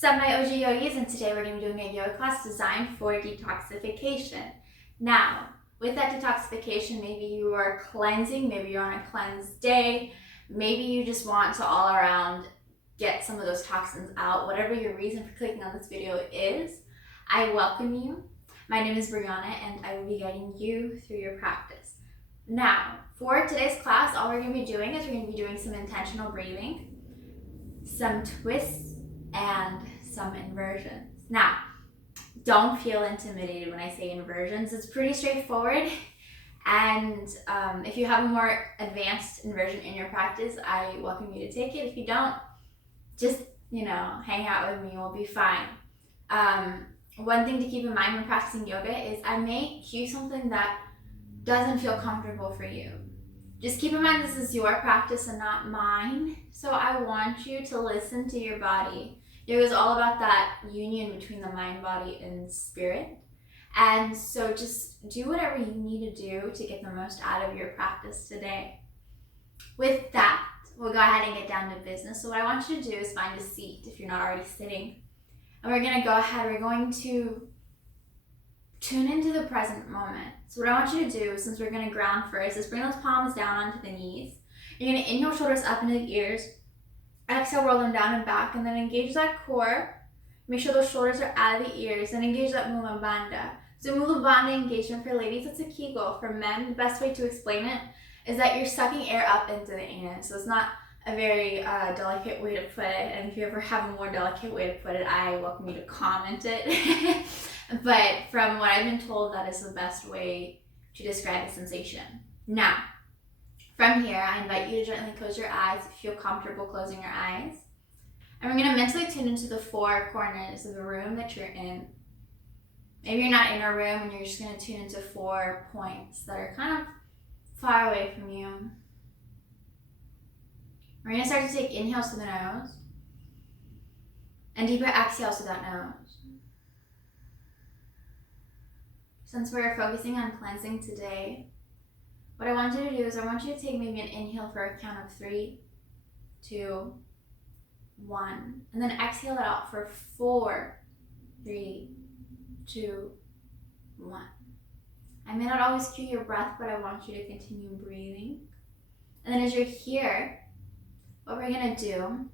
Sup my OG Yogis, and today we're going to be doing a yoga class designed for detoxification. Now, with that detoxification, maybe you are cleansing, maybe you're on a cleansed day, maybe you just want to all around get some of those toxins out. Whatever your reason for clicking on this video is, I welcome you. My name is Brianna and I will be guiding you through your practice. Now, for today's class, all we're going to be doing is we're going to be doing some intentional breathing, some twists, and some inversions. Now, don't feel intimidated when I say inversions. It's pretty straightforward. And if you have a more advanced inversion in your practice, I welcome you to take it. If you don't, just, hang out with me. We'll be fine. One thing to keep in mind when practicing yoga is I may cue something that doesn't feel comfortable for you. Just keep in mind this is your practice and not mine. So I want you to listen to your body. Yoga is all about that union between the mind, body, and spirit. And so just do whatever you need to do to get the most out of your practice today. With that, we'll go ahead and get down to business. So what I want you to do is find a seat if you're not already sitting. And we're going to go ahead, we're going to tune into the present moment. So what I want you to do, since we're going to ground first, is bring those palms down onto the knees. You're going to inhale shoulders up into the ears. Exhale, roll them down and back, and then engage that core. Make sure those shoulders are out of the ears, and engage that Mula Bandha. So Mula Bandha engagement for ladies, it's a Kegel. For men, the best way to explain it is that you're sucking air up into the anus. So it's not a very delicate way to put it, and if you ever have a more delicate way to put it, I welcome you to comment it. But from what I've been told, that is the best way to describe the sensation. Now, from here, I invite you to gently close your eyes if you feel comfortable closing your eyes. And we're going to mentally tune into the four corners of the room that you're in. Maybe you're not in a room and you're just going to tune into 4 points that are kind of far away from you. We're going to start to take inhales through the nose and deeper exhales through that nose. Since we're focusing on cleansing today, what I want you to do is I want you to take maybe an inhale for a count of 3, 2, 1, and then exhale it out for 4, 3, 2, 1. I may not always cue your breath, but I want you to continue breathing. And then as you're here, what we're gonna do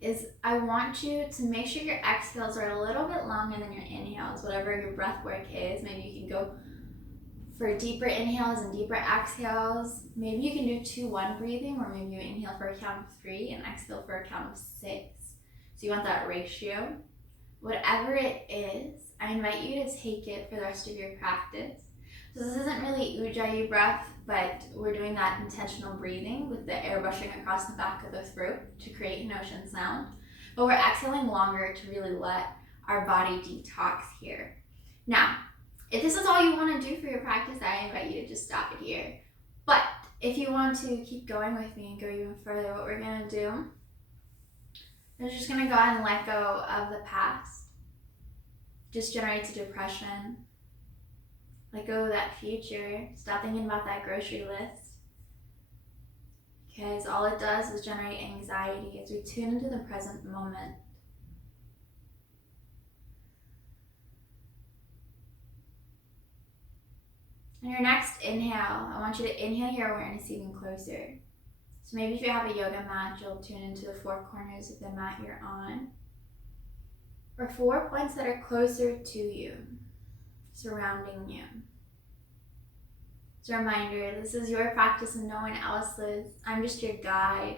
is I want you to make sure your exhales are a little bit longer than your inhales, whatever your breath work is. Maybe you can go for deeper inhales and deeper exhales. Maybe you can do 2-1 breathing, or maybe you inhale for a count of 3 and exhale for a count of 6. So you want that ratio. Whatever it is, I invite you to take it for the rest of your practice. So this isn't really Ujjayi breath, but we're doing that intentional breathing with the air brushing across the back of the throat to create an ocean sound. But we're exhaling longer to really let our body detox here. Now, if this is all you want to do for your practice, I invite you to just stop it here. But if you want to keep going with me and go even further, what we're going to do is just going to go ahead and let go of the past. Just generates depression. Let go of that future. Stop thinking about that grocery list. Because all it does is generate anxiety as we tune into the present moment. On your next inhale, I want you to inhale your awareness even closer. So maybe if you have a yoga mat, you'll tune into the 4 corners of the mat you're on. Or 4 points that are closer to you, surrounding you. As a reminder, this is your practice and no one else's. I'm just your guide.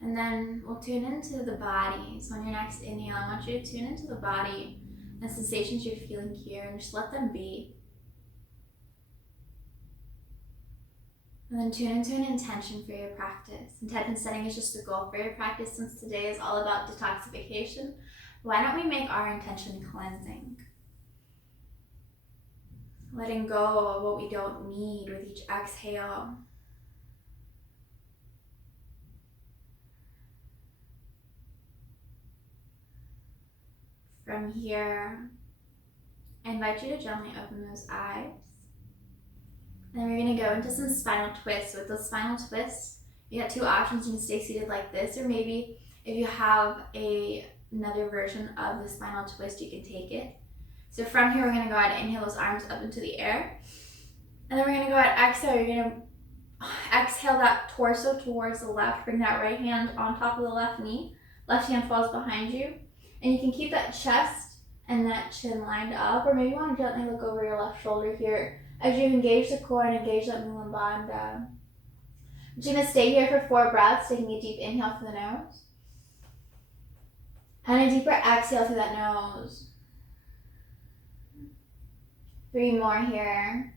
And then we'll tune into the body. So on your next inhale, I want you to tune into the body and the sensations you're feeling here and just let them be. And then tune into an intention for your practice. Intention setting is just the goal for your practice. Since today is all about detoxification, why don't we make our intention cleansing? Letting go of what we don't need with each exhale. From here, I invite you to gently open those eyes. And then we're going to go into some spinal twists. With those spinal twists, you got two options. You can stay seated like this, or maybe if you have another version of the spinal twist, you can take it. So from here, we're going to go ahead and inhale those arms up into the air. And then we're going to go ahead and exhale. You're going to exhale that torso towards the left. Bring that right hand on top of the left knee. Left hand falls behind you. And you can keep that chest and that chin lined up, or maybe you want to gently look over your left shoulder here as you engage the core and engage that Mula Bandha. You're going to stay here for 4 breaths, taking a deep inhale through the nose. And a deeper exhale through that nose. 3 more here.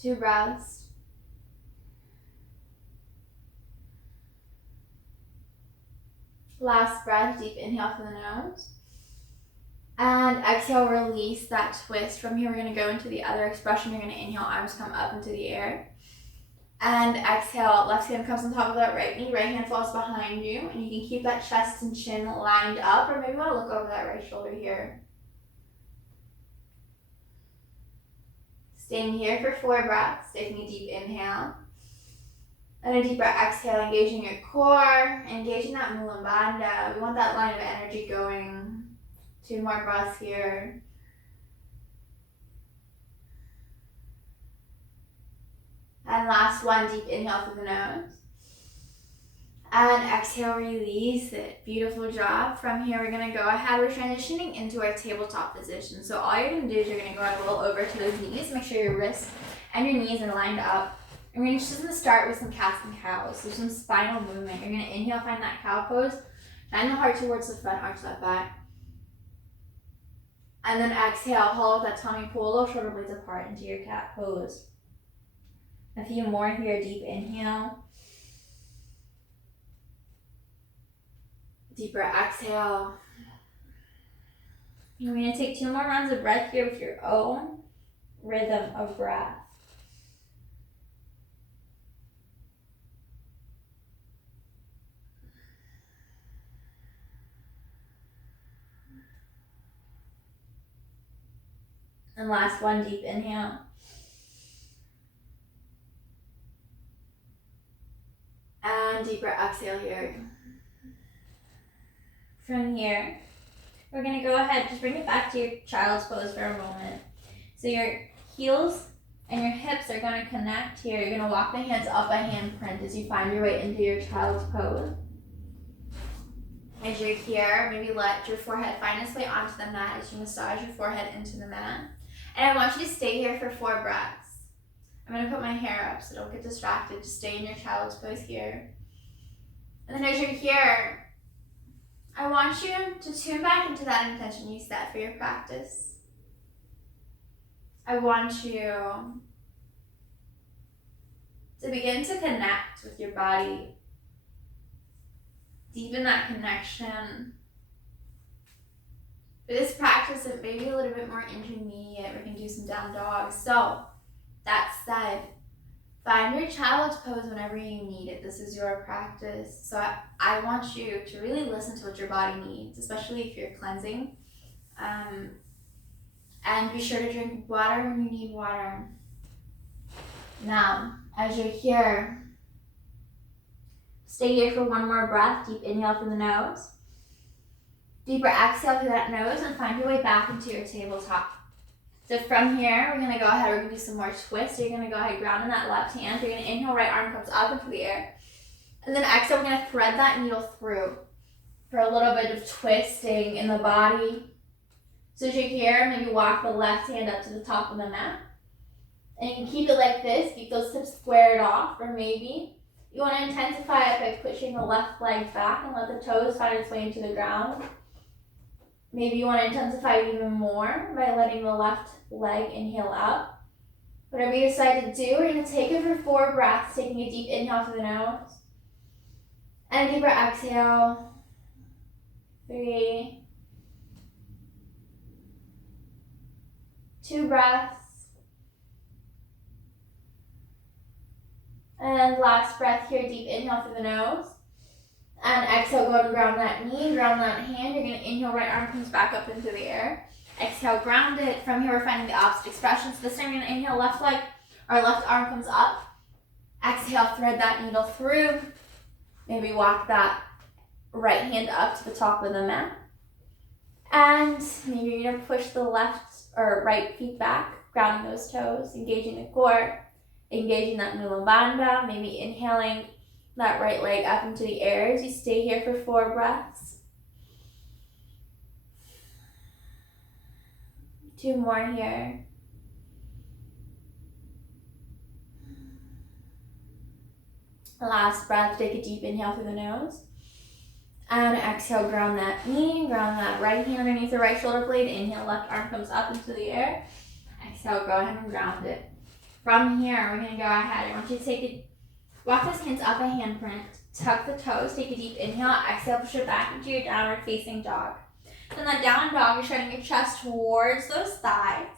Two breaths. Last breath, deep inhale through the nose. And exhale, release that twist. From here, we're going to go into the other expression. You're going to inhale, arms come up into the air. And exhale, left hand comes on top of that right knee, right hand falls behind you. And you can keep that chest and chin lined up, or maybe you want to look over that right shoulder here. Staying here for 4 breaths, taking a deep inhale. And a deeper exhale, engaging your core, engaging that Mula Bandha. We want that line of energy going. 2 more breaths here. And last one, deep inhale through the nose. And exhale, release it. Beautiful job. From here, we're going to go ahead. We're transitioning into our tabletop position. So all you're going to do is you're going to go ahead and roll over to those knees. Make sure your wrists and your knees are lined up. And we're just going to start with some cats and cows. So some spinal movement. You're going to inhale, find that cow pose. Bend the heart towards the front, arch that back. And then exhale, hollow that tummy, pull those shoulder blades apart into your cat pose. A few more here, deep inhale. Deeper exhale. You're going to take 2 more rounds of breath here with your own rhythm of breath. And last one, deep inhale. And deeper exhale here. From here, we're going to go ahead, just bring it back to your child's pose for a moment. So your heels and your hips are going to connect here. You're going to walk the hands up a handprint as you find your way into your child's pose. As you're here, maybe let your forehead find its way onto the mat as you massage your forehead into the mat. And I want you to stay here for 4 breaths. I'm going to put my hair up so don't get distracted. Just stay in your child's pose here. And then as you're here, I want you to tune back into that intention you set for your practice. I want you to begin to connect with your body. Deepen that connection. For this practice, it may be a little bit more intermediate. We can do some down dogs. So, that said, find your child's pose whenever you need it. This is your practice. So I want you to really listen to what your body needs, especially if you're cleansing. And be sure to drink water when you need water. Now, as you're here, stay here for 1 more breath. Deep inhale through the nose. Deeper exhale through that nose and find your way back into your tabletop. So from here, we're going to go ahead, we're going to do some more twists. So you're going to go ahead, ground in that left hand. You're going to inhale, right arm comes up into the air. And then exhale, we're going to thread that needle through for a little bit of twisting in the body. So as you're here, maybe walk the left hand up to the top of the mat. And you can keep it like this, keep those hips squared off, or maybe you want to intensify it by pushing the left leg back and let the toes find its way into the ground. Maybe you want to intensify it even more by letting the left leg inhale up. Whatever you decide to do, we're going to take it for 4 breaths, taking a deep inhale through the nose. And a deeper exhale. 3. 2 breaths. And last breath here, deep inhale through the nose. And exhale, go ahead and ground that knee, ground that hand. You're going to inhale, right arm comes back up into the air. Exhale, ground it. From here, we're finding the opposite expression. So this time, you're going to inhale, left leg, or left arm comes up. Exhale, thread that needle through. Maybe walk that right hand up to the top of the mat. And maybe you're going to push the left or right feet back, grounding those toes, engaging the core, engaging that mula bandha. Maybe inhaling that right leg up into the air as you stay here for 4 breaths. 2 more here. Last breath, take a deep inhale through the nose. And exhale, ground that knee, ground that right hand underneath the right shoulder blade. Inhale, left arm comes up into the air. Exhale, go ahead and ground it. From here, we're going to go ahead. I want you to walk those hands up a handprint. Tuck the toes, take a deep inhale. Exhale, push it back into your downward facing dog. So in that down dog, you're shutting your chest towards those thighs.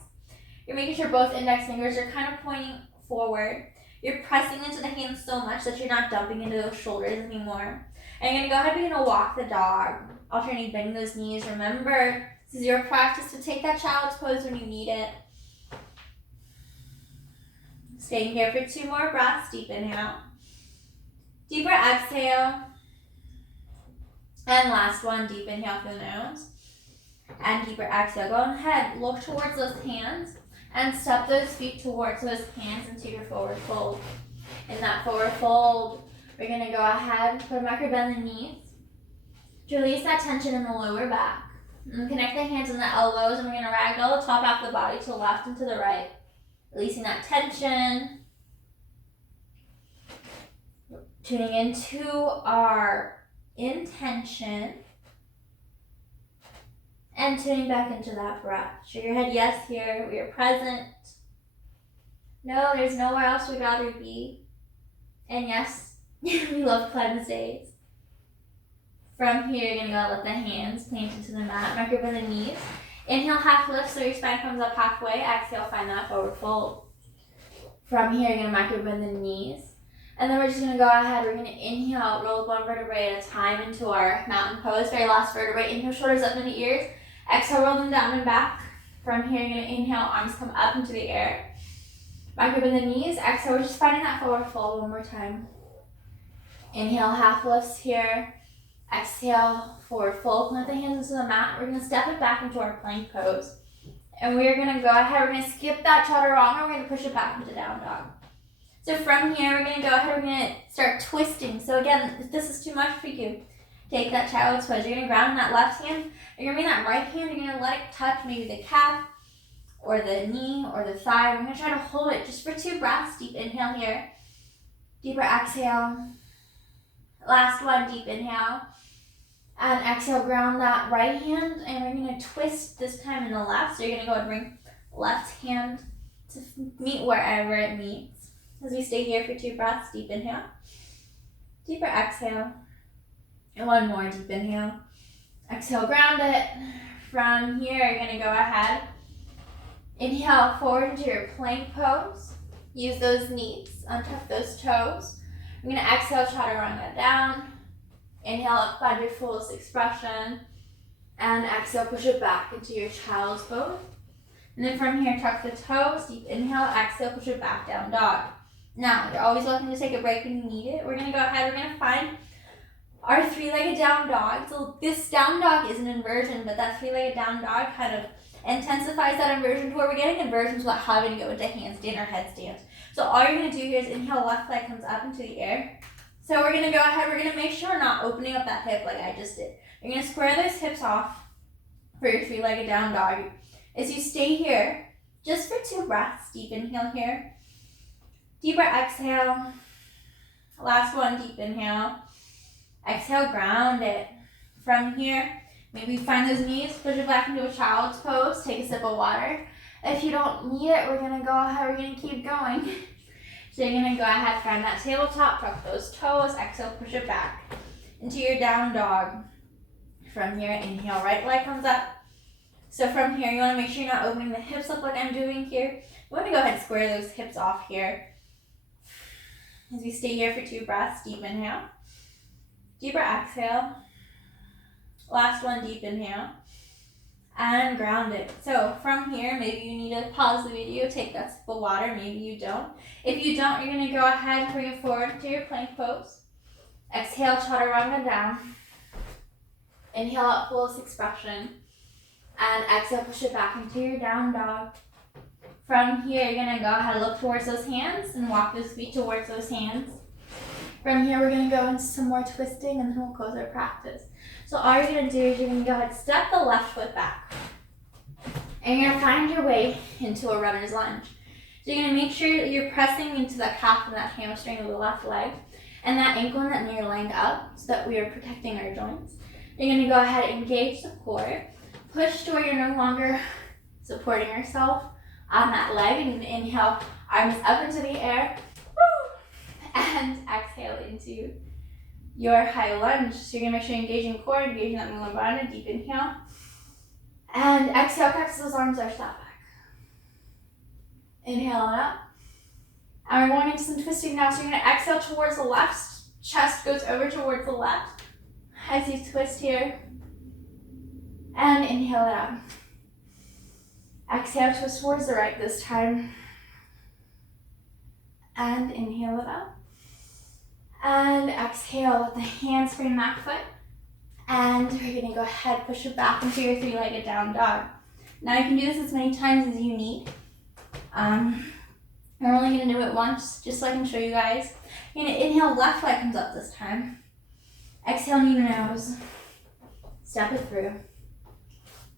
You're making sure both index fingers are kind of pointing forward. You're pressing into the hands so much that you're not dumping into those shoulders anymore. And you're going to go ahead and begin to walk the dog, alternating bending those knees. Remember, this is your practice to take that child's pose when you need it. Staying here for 2 more breaths. Deep inhale. Deeper exhale. And last one, deep inhale through the nose. And deeper exhale. Go ahead, look towards those hands and step those feet towards those hands into your forward fold. In that forward fold, we're going to go ahead, put a micro bend the knees. To release that tension in the lower back. And connect the hands and the elbows, and we're going to ragdoll the top half of the body to the left and to the right. Releasing that tension. Tuning into our intention. And tuning back into that breath. Shake your head yes here. We are present. No, there's nowhere else we'd rather be. And yes, we love cleanse days. From here, you're going to go let the hands plant into the mat. Micro bend the knees. Inhale, half lift so your spine comes up halfway. Exhale, find that forward fold. From here, you're going to micro bend the knees. And then we're just going to go ahead. We're going to inhale, roll up 1 vertebrae at a time into our mountain pose. Very last vertebrae. Inhale, shoulders up into the ears. Exhale, roll them down and back. From here, you're going to inhale, arms come up into the air. Micro bend the knees. Exhale, we're just finding that forward fold 1 more time. Inhale, half lifts here. Exhale, forward fold. Plant the hands into the mat. We're going to step it back into our plank pose. And we're going to go ahead. We're going to skip that chaturanga. We're going to push it back into down dog. So from here, we're going to go ahead. We're going to start twisting. So again, if this is too much for you, take that child's pose. You're going to ground that left hand. You're going to bring that right hand. You're going to let it touch maybe the calf or the knee or the thigh. We're going to try to hold it just for 2 breaths. Deep inhale here. Deeper exhale. Last one, deep inhale. And exhale, ground that right hand. And we're going to twist this time in the left. So you're going to go and bring left hand to meet wherever it meets. As we stay here for 2 breaths, deep inhale. Deeper exhale. And 1 more, deep inhale. Exhale, ground it. From here, you're going to go ahead. Inhale, forward into your plank pose. Use those knees, untuck those toes. We're going to exhale, chaturanga down. Inhale up, find your fullest expression. And exhale, push it back into your child's pose. And then from here, tuck the toes, deep inhale, exhale, push it back, down dog. Now, you're always welcome to take a break when you need it. We're going to go ahead, we're going to find our 3-legged down dog. So this down dog is an inversion, but that 3-legged down dog kind of intensifies that inversion to where we're getting inversions without having to go into handstand or headstand. So all you're going to do here is inhale, left leg comes up into the air. So we're going to go ahead, we're going to make sure we're not opening up that hip like I just did. You're going to square those hips off for your 3-legged down dog. As you stay here, just for 2 breaths, deep inhale here. Deeper exhale. Last one, deep inhale. Exhale, ground it. From here, maybe find those knees, push it back into a child's pose, take a sip of water. If you don't need it, we're going to go ahead, we're going to keep going. So you're going to go ahead, find that tabletop, tuck those toes, exhale, push it back into your down dog. From here, inhale, right leg comes up. So from here, you want to make sure you're not opening the hips up like I'm doing here. You want to go ahead and square those hips off here. As we stay here for 2 breaths, deep inhale. Deeper exhale. Last one, deep inhale. And ground it. So from here, maybe you need to pause the video, take that sip of water, maybe you don't. If you don't, you're gonna go ahead and bring it forward to your plank pose. Exhale, chaturanga down. Inhale up, fullest expression. And exhale, push it back into your down dog. From here, you're gonna go ahead and look towards those hands and walk those feet towards those hands. From here, we're gonna go into some more twisting and then we'll close our practice. So all you're gonna do is you're gonna go ahead and step the left foot back. And you're gonna find your way into a runner's lunge. So you're gonna make sure that you're pressing into that calf and that hamstring of the left leg and that ankle and that knee are lined up so that we are protecting our joints. You're gonna go ahead and engage the core. Push to where you're no longer supporting yourself on that leg, and inhale, arms up into the air. And exhale into your high lunge. So you're gonna make sure you're engaging core, engaging that mulabandha, deep inhale. And exhale, practice those arms are step back. Inhale it up. And we're going into some twisting now. So you're gonna exhale towards the left, chest goes over towards the left. As you twist here. And inhale it out. Exhale, twist towards the right this time. And inhale it up. And exhale, let the hands frame that foot. And we're gonna go ahead, push it back into your three-legged down dog. Now you can do this as many times as you need. We're only gonna do it once, just so I can show you guys. You're gonna inhale, left leg comes up this time. Exhale, knee to nose. Step it through.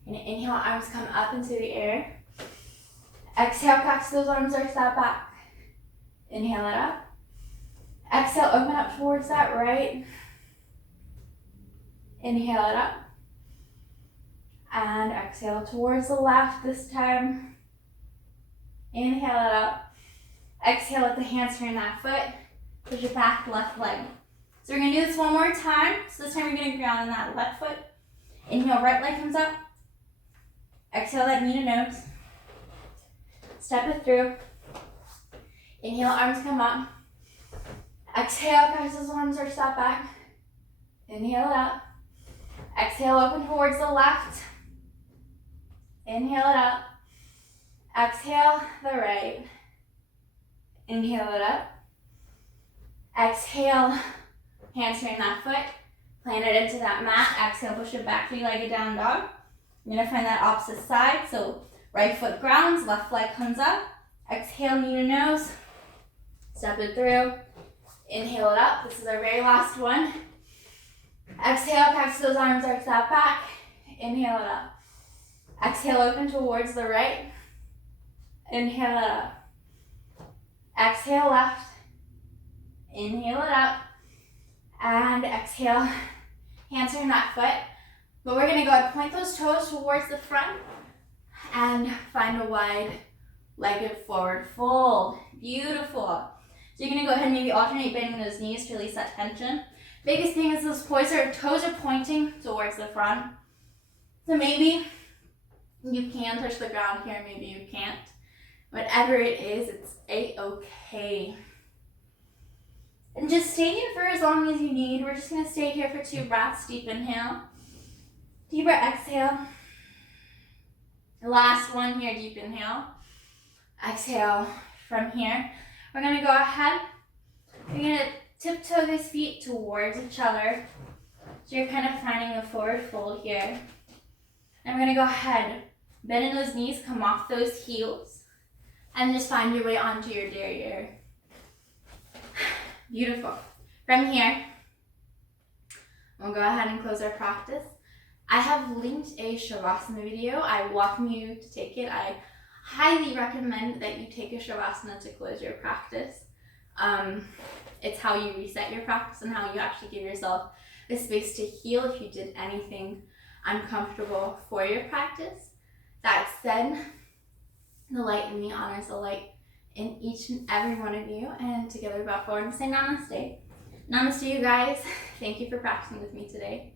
You're gonna inhale, arms come up into the air. Exhale, practice those arms are step back. Inhale it up. Exhale, open up towards that right. Inhale it up. And exhale towards the left this time. Inhale it up. Exhale, let the hands turn that foot. Push it back, left leg. So we're gonna do this one more time. So this time you're gonna ground on that left foot. Inhale, right leg comes up. Exhale, that knee to nose. Step it through. Inhale, arms come up. Exhale, guys, those arms are step back. Inhale it up. Exhale, open towards the left. Inhale it up. Exhale, the right. Inhale it up. Exhale, hands turn that foot. Plant it into that mat. Exhale, push it back, three-legged down dog. You're gonna find that opposite side. So right foot grounds, left leg comes up. Exhale, knee to nose. Step it through. Inhale it up. This is our very last one. Exhale, practice those arms are step back. Inhale it up. Exhale, open towards the right. Inhale it up. Exhale, left. Inhale it up. And exhale, hands turn that foot. But we're gonna go ahead and point those toes towards the front and find a wide-legged forward fold. Beautiful. So you're gonna go ahead and maybe alternate bending those knees to release that tension. Biggest thing is those toes are pointing towards the front. So maybe you can touch the ground here, maybe you can't. Whatever it is, it's a-okay. And just stay here for as long as you need. We're just gonna stay here for 2 breaths. Deep inhale. Deeper exhale. Last one here, deep inhale. Exhale from here. We're gonna go ahead. We're gonna tiptoe these feet towards each other. So you're kind of finding the forward fold here. And we're gonna go ahead, bend in those knees, come off those heels, and just find your way onto your derriere. Beautiful. From here, we'll go ahead and close our practice. I have linked a Savasana video. I welcome you to take it. I highly recommend that you take a Savasana to close your practice. It's how you reset your practice and how you actually give yourself a space to heal if you did anything uncomfortable for your practice. That said, the light in me honors the light in each and every one of you, and together we bow forward and say namaste. Namaste, you guys. Thank you for practicing with me today.